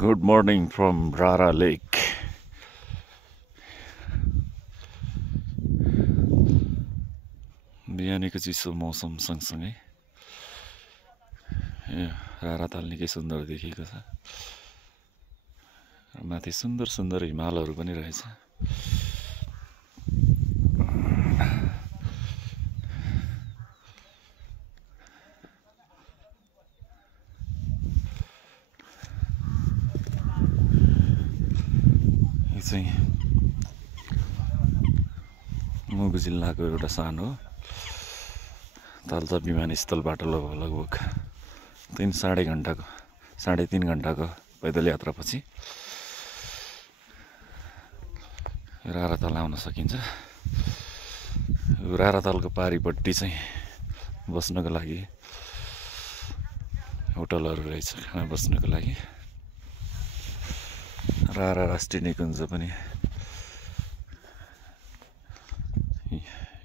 Good morning from Rara Lake. बिहानीको चिसो मौसम सँगसँगै रारा ताल निकै सुन्दर देखिएको छ। माथि सुन्दर सुन्दर हिमालहरू पनि रहेछ। यो चाहिँ मुगु जिल्लाको एउटा सानो ताल्चा विमानस्थलबाट लगभग 3.5 घण्टाको पैदल यात्रापछि राराताल आउन सकिन्छ। रारातालको पारिपट्टि चाहिँ बस्नको लागि होटलहरू रहेछ खाना बस्नको लागि। रारा राष्ट्रिय निकुञ्ज पनि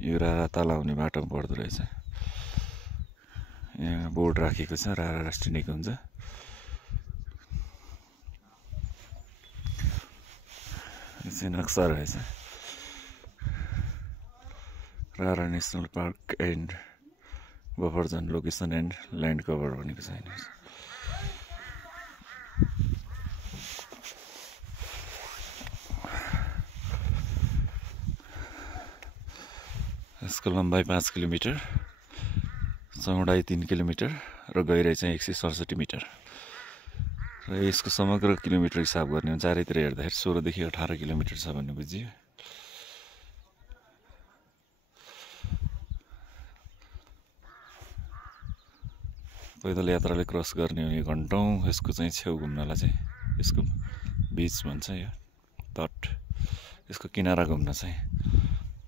यो राराताल आउने बाटोमा पर्दो रहेछ। यहाँ बोर्ड राखेको छ रारा राष्ट्रिय निकुञ्ज। यो चाहिँ नक्सा रहेछ। रारा national park and buffer John location and land cover भनेको छ। यसको लम्बाइ 5 किलोमिटर, चौडाइ 3 किलोमिटर र गहिराइ चाहिँ 167 मिटर र यसको समग्र किलोमिटर हिसाब गर्ने हो चारैतिर हेर्दाखेरि 16 देखि 18 किलोमिटर छ भन्ने बुझियो। पैदल यात्राले क्रस गर्ने हो भने घन्टौँ यसको चाहिँ छेउ घुम्नलाई चाहिँ यसको बीच भन्छ यो तट, यसको किनारा घुम्न चाहिँ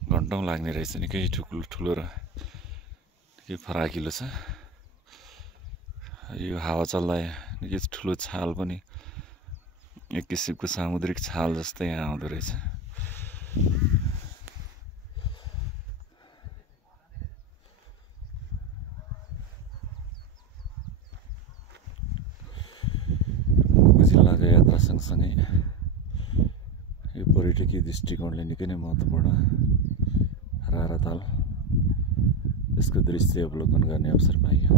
घन्टौँ लाग्ने रहेछ। निकै ठुलो र निकै फराकिलो छ। यो हावा चल्दा निकै ठुलो छाल पनि एक किसिमको सामुद्रिक छाल जस्तै यहाँ आउँदो रहेछ। मुगु जिल्लाको यात्रा सँगसँगै यो पर्यटकीय दृष्टिकोणले निकै नै महत्त्वपूर्ण राराताल यसको दृश्य अवलोकन गर्ने अवसर पाइयो।